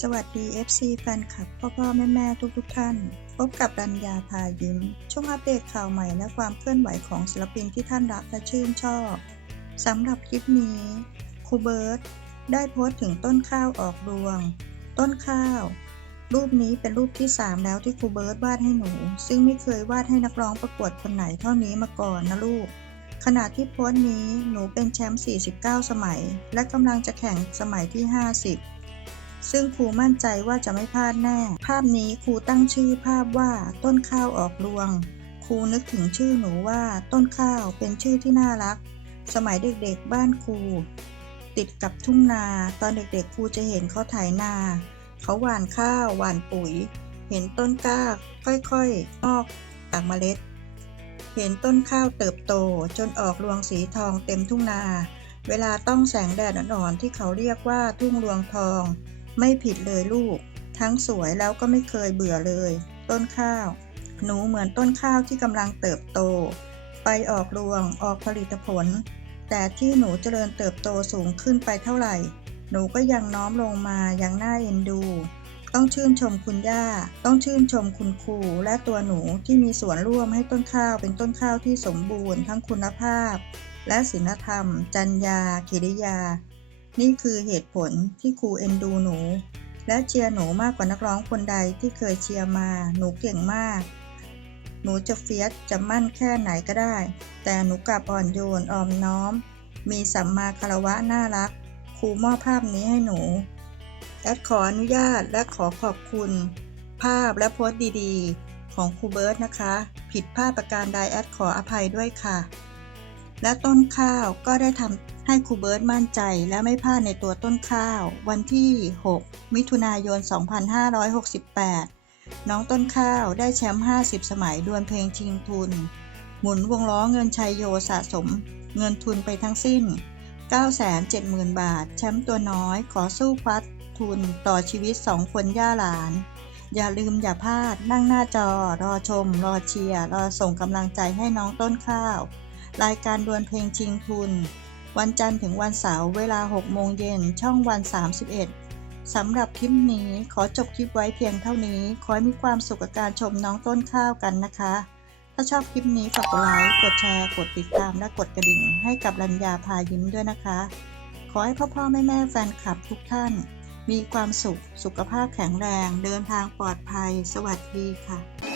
สวัสดี FC แฟนคลับพ่อพ่อแม่แม่ทุกทุกท่าน พบกับรัญญาพายิ้ม ช่วงอัปเดตข่าวใหม่และความเคลื่อนไหวของศิลปินที่ท่านรักและชื่นชอบสำหรับคลิปนี้ครูเบิร์ตได้โพสต์ถึงต้นข้าวออกรวง ต้นข้าว รูปนี้เป็นรูปที่ 3 แล้วที่ครูเบิร์ตวาดให้หนู ซึ่งไม่เคยวาดให้นักร้องประกวดคนไหนเท่านี้มาก่อนนะลูกขณะที่โพสต์นี้หนูเป็นแชมป์49 สมัย และกำลังจะแข่งสมัยที่ 50 ซึ่งครูมั่นใจว่าจะไม่พลาดแน่ ภาพนี้ครูตั้งชื่อภาพว่าต้นข้าวออกรวง ครูนึกถึงชื่อหนูว่าต้นข้าวเป็นชื่อที่น่ารัก สมัยเด็กๆบ้านครู ติดกับทุ่งนา ตอนเด็กๆครูจะเห็นเขาไถนา เขาหว่านข้าวหว่านปุ๋ย เห็นต้นกล้าค่อยๆงอกจากเมล็ด เห็นต้นข้าวเติบโตจนออกรวงสีทองเต็มทุ่งนา เวลาต้องแสงแดดอ่อนๆที่เขาเรียกว่าทุ่งรวงทอง ไม่ผิดเลยลูก ทั้งสวยแล้วก็ไม่เคยเบื่อเลย ต้นข้าว หนูเหมือนต้นข้าวที่กำลังเติบโต ไปออกรวงออกผลิตผล แต่ที่หนูเจริญเติบโตสูงขึ้นไปเท่าไหร่ หนูก็ยังน้อมลงมายังน่าเอ็นดู ต้องชื่นชมคุณย่า ต้องชื่นชมคุณครูและตัวหนูที่มีส่วนร่วมให้ต้นข้าวเป็นต้นข้าวที่สมบูรณ์ทั้งคุณภาพ และศีลธรรมจรรยากิริยา นี่คือเหตุผลที่ครูเอ็นดูหนู และเชียร์หนูมากกว่านักร้องคนใดที่เคยเชียร์มา หนูเก่งมาก หนูจะเฟียสจะมั่นแค่ไหนก็ได้ แต่หนูกลับอ่อนโยนอ่อมน้อม มีสัมมาคารวะน่ารัก ครูมอบภาพนี้ให้หนู แอดขออนุญาตและขอขอบคุณ ภาพและโพสต์ดีๆ ของครูเบิร์ตนะคะ ผิดพลาดประการใดแอดขออภัยด้วยค่ะ และต้นข้าวก็ได้ทำ ให้ครูเบิร์ตมั่นใจและไม่พลาดในตัวต้นข้าว วันที่ 6 มิถุนายน 2568 น้องต้นข้าวได้แชมป์ 50 สมัยดวลเพลงชิงทุน หมุนวงล้อเงินชัยโยสะสม เงินทุนไปทั้งสิ้น 970,000 บาท แชมป์ตัวน้อยขอสู้ควัดทุนต่อชีวิต 2 คนย่าหลาน อย่าลืมอย่าพลาดนั่งหน้าจอ รอชม รอเชียร์ รอส่งกำลังใจให้น้องต้นข้าว รายการดวลเพลงชิงทุน วันจันทร์ถึงวันเสาร์เวลา 6 โมงเย็นช่องวัน 31 สำหรับคลิปนี้ขอจบคลิปไว้เพียงเท่านี้ ขอให้มีความสุขกับการชมน้องต้นข้าวกันนะคะ ถ้าชอบคลิปนี้ฝากกดไลค์ กดแชร์ กดติดตาม และกดกระดิ่ง ให้กับรัญญาพายิ้มด้วยนะคะ ขอให้พ่อพ่อแม่แม่แฟนคลับทุกท่าน มีความสุข สุขภาพแข็งแรง เดินทางปลอดภัย สวัสดีค่ะ